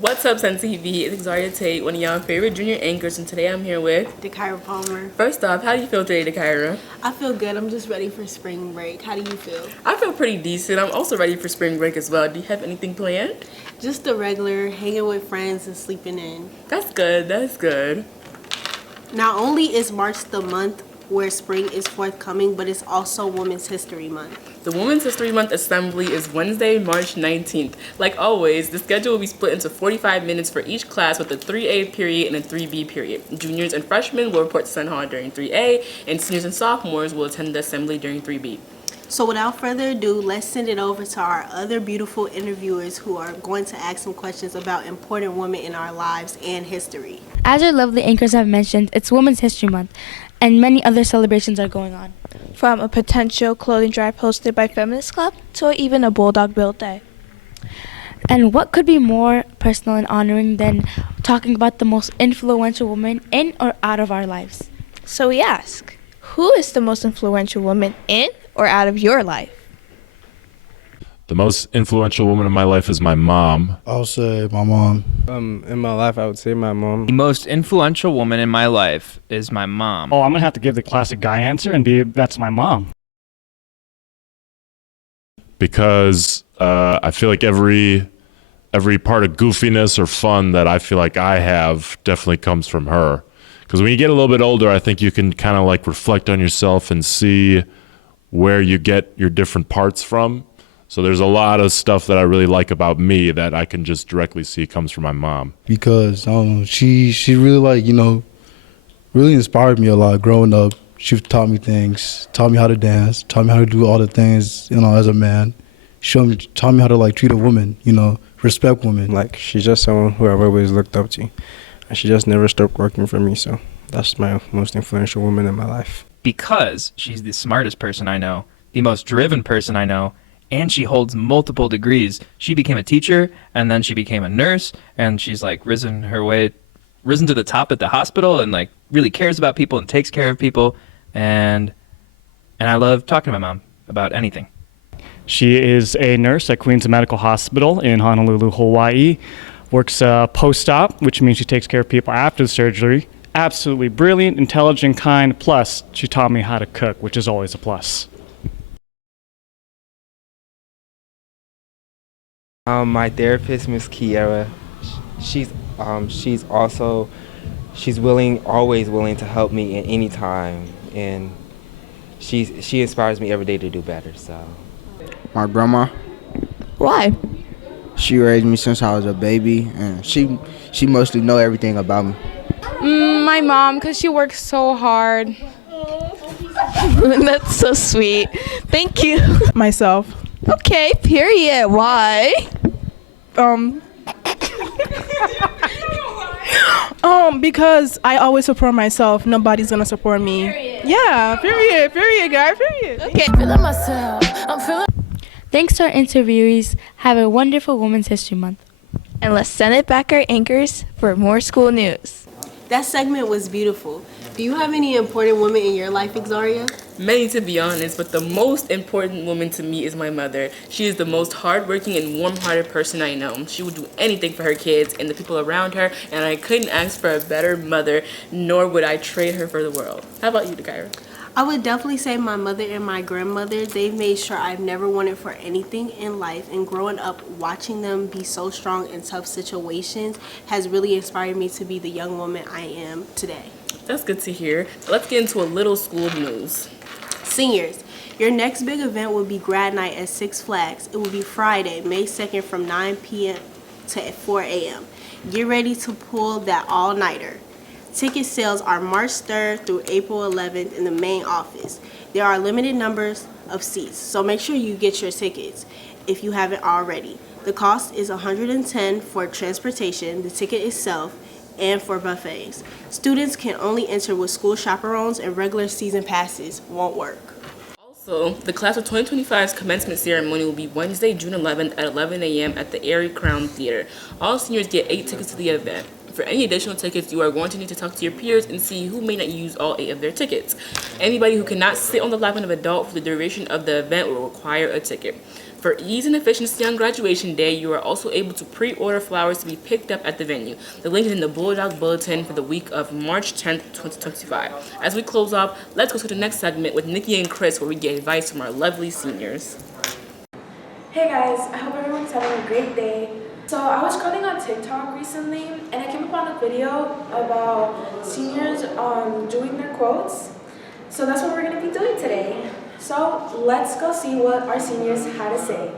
What's up, Senn TV? It's Junior Tate, one of y'all favorite junior anchors, and today I'm here with Dakira Palmer. First off, how do you feel today, Dakira? I feel good. I'm just ready for spring break. How do you feel? I feel pretty decent. I'm also ready for spring break as well. Do you have anything planned? Just the regular, hanging with friends and sleeping in. That's good. That's good. Not only is March the month where spring is forthcoming, but it's also Women's History Month. The Women's History Month Assembly is Wednesday, March 19th. Like always, the schedule will be split into 45 minutes for each class with a 3A period and a 3B period. Juniors and freshmen will report to Senn Hall during 3A, and seniors and sophomores will attend the assembly during 3B. So without further ado, let's send it over to our other beautiful interviewers who are going to ask some questions about important women in our lives and history. As our lovely anchors have mentioned, it's Women's History Month, and many other celebrations are going on. From a potential clothing drive hosted by Feminist Club to even a Bulldog Build Day. And what could be more personal and honoring than talking about the most influential woman in or out of our lives? So we ask, who is the most influential woman in or out of your life? The most influential woman in my life is my mom. I'll say my mom. In my life, I would say my mom. The most influential woman in my life is my mom. Oh, I'm going to have to give the classic guy answer and that's my mom. Because I feel like every part of goofiness or fun that I feel like I have definitely comes from her. Because when you get a little bit older, I think you can kind of like reflect on yourself and see where you get your different parts from. So there's a lot of stuff that I really like about me that I can just directly see comes from my mom. Because she really really inspired me a lot growing up. She taught me things, taught me how to dance, taught me how to do all the things, as a man. Taught me how to treat a woman, respect women. Like, she's just someone who I've always looked up to. And she just never stopped working for me, so that's my most influential woman in my life. Because she's the smartest person I know, the most driven person I know, and she holds multiple degrees. She became a teacher, and then she became a nurse, and she's risen to the top at the hospital, and really cares about people and takes care of people, and I love talking to my mom about anything. She is a nurse at Queens Medical Hospital in Honolulu, Hawaii. Works post-op, which means she takes care of people after the surgery. Absolutely brilliant, intelligent, kind, plus she taught me how to cook, which is always a plus. My therapist, Miss Kiera, she's always willing to help me at any time, and she inspires me every day to do better. So, my grandma. Why? She raised me since I was a baby, and she mostly know everything about me. My mom, because she works so hard. That's so sweet. Thank you. Myself. Okay, period. Why? Because I always support myself. Nobody's gonna support me. Period. Yeah, period, guy, period. Okay. I'm feeling myself. Thanks to our interviewees. Have a wonderful Women's History Month. And let's send it back our anchors for more school news. That segment was beautiful. Do you have any important women in your life, Xaria? Many, to be honest, but the most important woman to me is my mother. She is the most hardworking and warm-hearted person I know. She would do anything for her kids and the people around her, and I couldn't ask for a better mother, nor would I trade her for the world. How about you, Dakira? I would definitely say my mother and my grandmother. They've made sure I've never wanted for anything in life, and growing up watching them be so strong in tough situations has really inspired me to be the young woman I am today. That's good to hear. So let's get into a little school news. Seniors, your next big event will be grad night at Six Flags. It will be Friday, May 2nd from 9 p.m. to 4 a.m. Get ready to pull that all-nighter. Ticket sales are March 3rd through April 11th in the main office. There are limited numbers of seats, so make sure you get your tickets if you haven't already. The cost is $110 for transportation, the ticket itself, and for buffets. Students can only enter with school chaperones, and regular season passes won't work. Also, the class of 2025's commencement ceremony will be Wednesday, June 11th at 11 a.m. at the Airy Crown Theater. All seniors get 8 tickets to the event. For any additional tickets, you are going to need to talk to your peers and see who may not use all 8 of their tickets. Anybody who cannot sit on the lap of an adult for the duration of the event will require a ticket. For ease and efficiency on graduation day, you are also able to pre-order flowers to be picked up at the venue. The link is in the Bulldog Bulletin for the week of March 10th, 2025. As we close off, let's go to the next segment with Nikki and Chris, where we get advice from our lovely seniors. Hey guys, I hope everyone's having a great day. So I was scrolling on TikTok recently and I came upon a video about seniors doing their quotes. So that's what we're going to be doing today. So let's go see what our seniors had to say.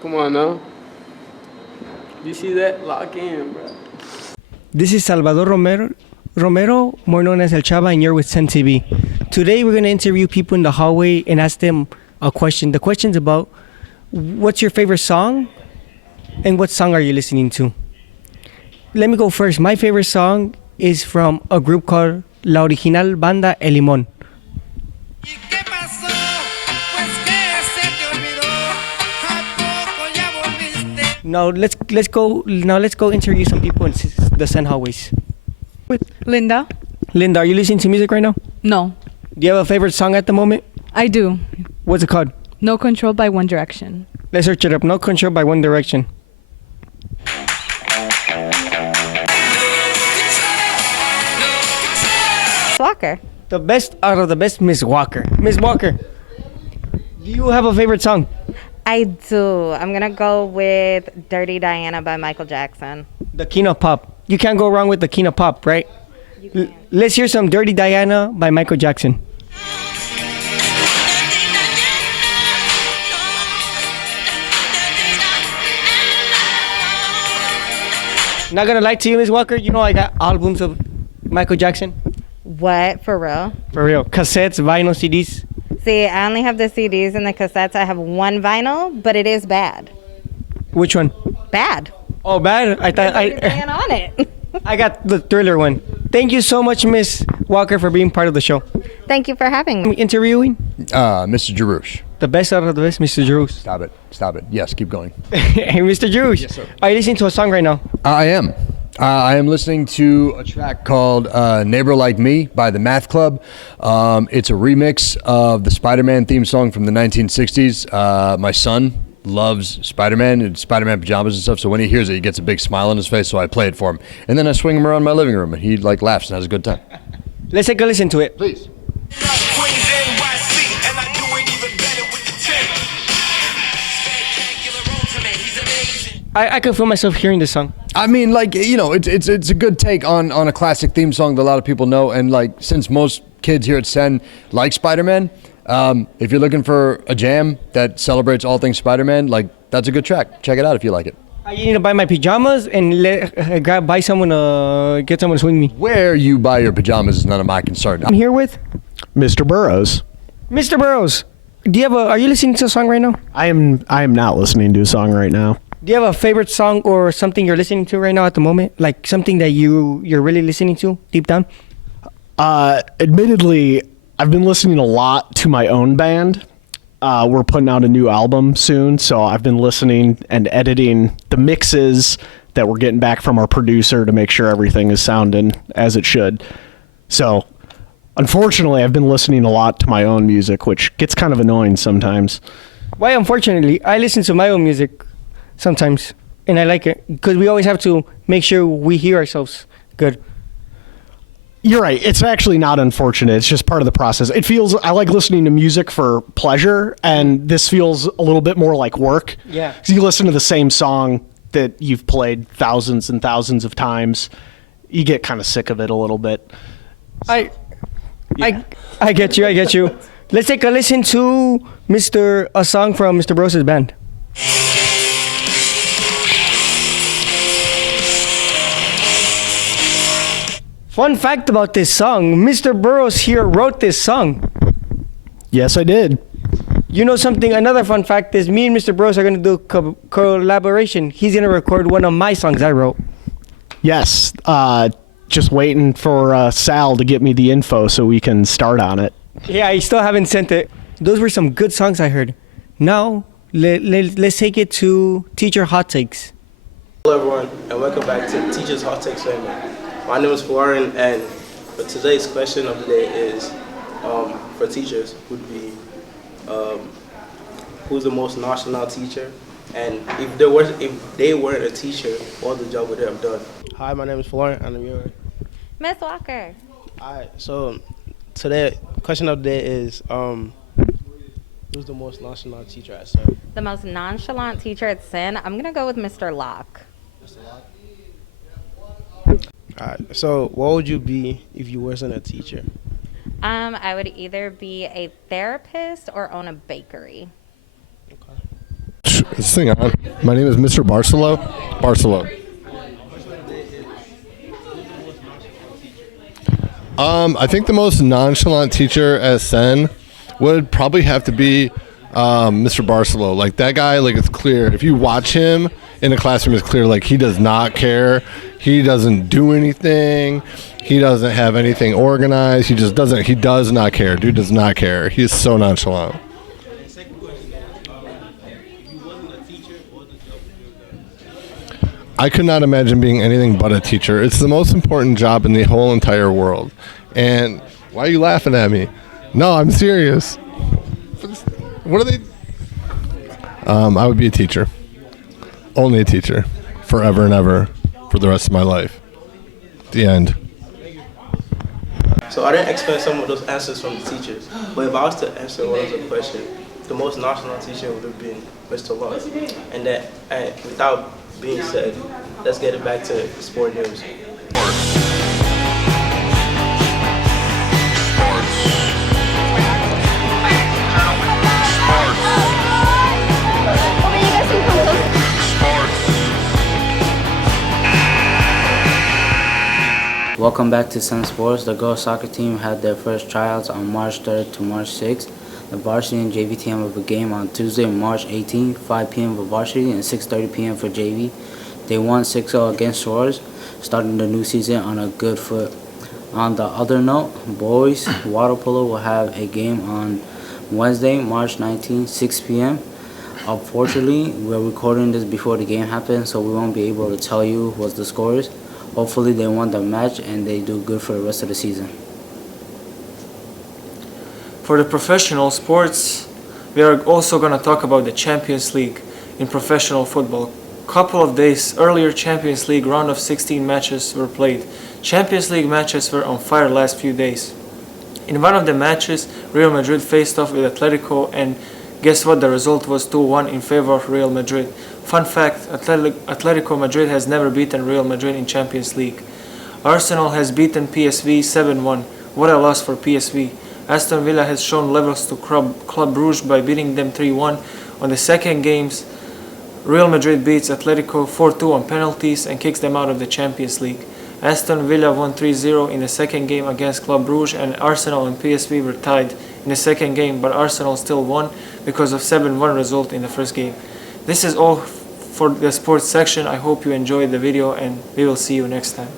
Come on now. You see that? Lock in, bro. This is Salvador Romero, more known as El Chava, and you're with Senn TV. Today we're going to interview people in the hallway and ask them a question. The question's about, what's your favorite song and what song are you listening to? Let me go first. My favorite song is from a group called La Original Banda El Limón. Now let's go interview some people in the Senn hallways. With Linda. Linda, are you listening to music right now? No. Do you have a favorite song at the moment? I do. What's it called? No Control by One Direction. Let's search it up. No Control by One Direction. Walker. The best out of the best, Miss Walker. Miss Walker, do you have a favorite song? I do. I'm going to go with Dirty Diana by Michael Jackson. The King of Pop. You can't go wrong with the King of Pop, right? Let's hear some Dirty Diana by Michael Jackson. Not gonna lie to you, Miss Walker, you know I got albums of Michael Jackson. What? For real? For real. Cassettes, vinyl, CDs. See, I only have the CDs and the cassettes. I have one vinyl, but it is bad. Which one? Bad. Oh, bad? I thought There's on it. I got the Thriller one. Thank you so much, Miss Walker, for being part of the show. Thank you for having me. Interviewing? Mr. Jarouche. The best out of the best, Mr. Jarouche. Stop it. Yes, keep going. Hey, Mr. Jarouche. Yes, sir. Are you listening to a song right now? I am. I am listening to a track called Neighbor Like Me by the Math Club. It's a remix of the Spider-Man theme song from the 1960s. My son loves Spider-Man and Spider-Man pajamas and stuff, so when he hears it, he gets a big smile on his face, so I play it for him. And then I swing him around my living room, and he laughs and has a good time. Let's take a listen to it. Please. I can feel myself hearing this song. I mean, it's a good take on a classic theme song that a lot of people know, and since most kids here at Senn like Spider-Man, If you're looking for a jam that celebrates all things Spider-Man, like that's a good track. Check it out if you like it. I need to buy my pajamas and buy someone get someone to swing me. Where you buy your pajamas is none of my concern. I'm here with Mr. Burrows. Mr. Burrows. Are you listening to a song right now? I am not listening to a song right now. Do you have a favorite song or something you're listening to right now at the moment? Like something that you're really listening to deep down? Admittedly, I've been listening a lot to my own band. We're putting out a new album soon, so I've been listening and editing the mixes that we're getting back from our producer to make sure everything is sounding as it should. So, unfortunately, I've been listening a lot to my own music, which gets kind of annoying sometimes. Why, unfortunately, I listen to my own music sometimes, and I like it, because we always have to make sure we hear ourselves good. You're right. It's actually not unfortunate. It's just part of the process. I like listening to music for pleasure, and this feels a little bit more like work. Yeah. 'Cause you listen to the same song that you've played thousands and thousands of times, you get kind of sick of it a little bit. I get you. Let's take a listen to a song from Mr. Burrows' band. Fun fact about this song, Mr. Burrows here wrote this song. Yes, I did. You know something, another fun fact is me and Mr. Burrows are going to do collaboration. He's going to record one of my songs I wrote. Yes, just waiting for Sal to get me the info so we can start on it. Yeah, I still haven't sent it. Those were some good songs I heard. Now, let's take it to Teacher Hot Takes. Hello everyone, and welcome back to Teacher's Hot Takes segment. My name is Florian, and for today's question of the day is, for teachers, would be, who's the most nonchalant teacher? And if they weren't a teacher, what the job would they have done? Hi, my name is Florian, and I'm your Miss Walker. Alright, so today, question of the day is, who's the most nonchalant teacher at Senn? The most nonchalant teacher at Senn, I'm going to go with Mr. Locke. Mr. Locke? Alright, so what would you be if you wasn't a teacher? I would either be a therapist or own a bakery. This thing on. My name is Mr. Barcelo. I think the most nonchalant teacher at Senn would probably have to be Mr. Barcelo. Like that guy, like it's clear. If you watch him in the classroom, it's clear like he does not care. He doesn't do anything. He doesn't have anything organized. He just doesn't. He does not care. Dude does not care. He is so nonchalant. I could not imagine being anything but a teacher. It's the most important job in the whole entire world. And why are you laughing at me? No, I'm serious. What are they? I would be a teacher. Only a teacher. Forever and ever. For the rest of my life. The end. So I didn't expect some of those answers from the teachers. But if I was to answer one of the questions, the most nonchalant teacher would have been Mr. Locke. And without being said, let's get it back to sport news. Welcome back to Senn Sports. The girls soccer team had their first tryouts on March 3rd to March 6th. The varsity and JV team have a game on Tuesday, March 18th, 5 p.m. for varsity and 6:30 p.m. for JV. They won 6-0 against Shores, starting the new season on a good foot. On the other note, boys water polo will have a game on Wednesday, March 19th, 6 p.m. Unfortunately, we're recording this before the game happens, so we won't be able to tell you what the score is. Hopefully they won the match and they do good for the rest of the season. For the professional sports, we are also going to talk about the Champions League in professional football. Couple of days earlier, Champions League round of 16 matches were played. Champions League matches were on fire last few days. In one of the matches, Real Madrid faced off with Atletico, and guess what? The result was 2-1 in favor of Real Madrid. Fun fact, Atletico Madrid has never beaten Real Madrid in Champions League. Arsenal has beaten PSV 7-1. What a loss for PSV. Aston Villa has shown levels to Club Brugge by beating them 3-1. On the second games, Real Madrid beats Atletico 4-2 on penalties and kicks them out of the Champions League. Aston Villa won 3-0 in the second game against Club Brugge, and Arsenal and PSV were tied in the second game, but Arsenal still won because of 7-1 result in the first game. This is all for the sports section. I hope you enjoyed the video, and we will see you next time.